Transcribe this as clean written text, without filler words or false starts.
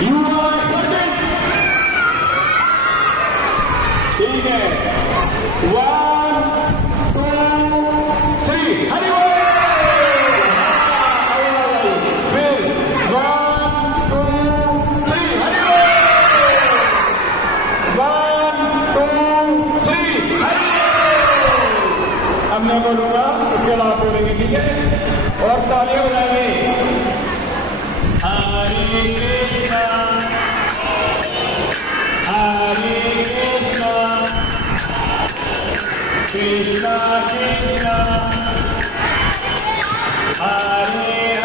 You are accepted? ठीक है 1 2 3 हरी बोल फिर 1 2 3 हरी बोल 1 2 3 हरी बोल अब मैं बोलूंगा उसके बाद आप बोलेंगे ठीक है और तालियां बजाएंगे हरे कृष्णा हरे कृष्णा कृष्णा कृष्णा हरे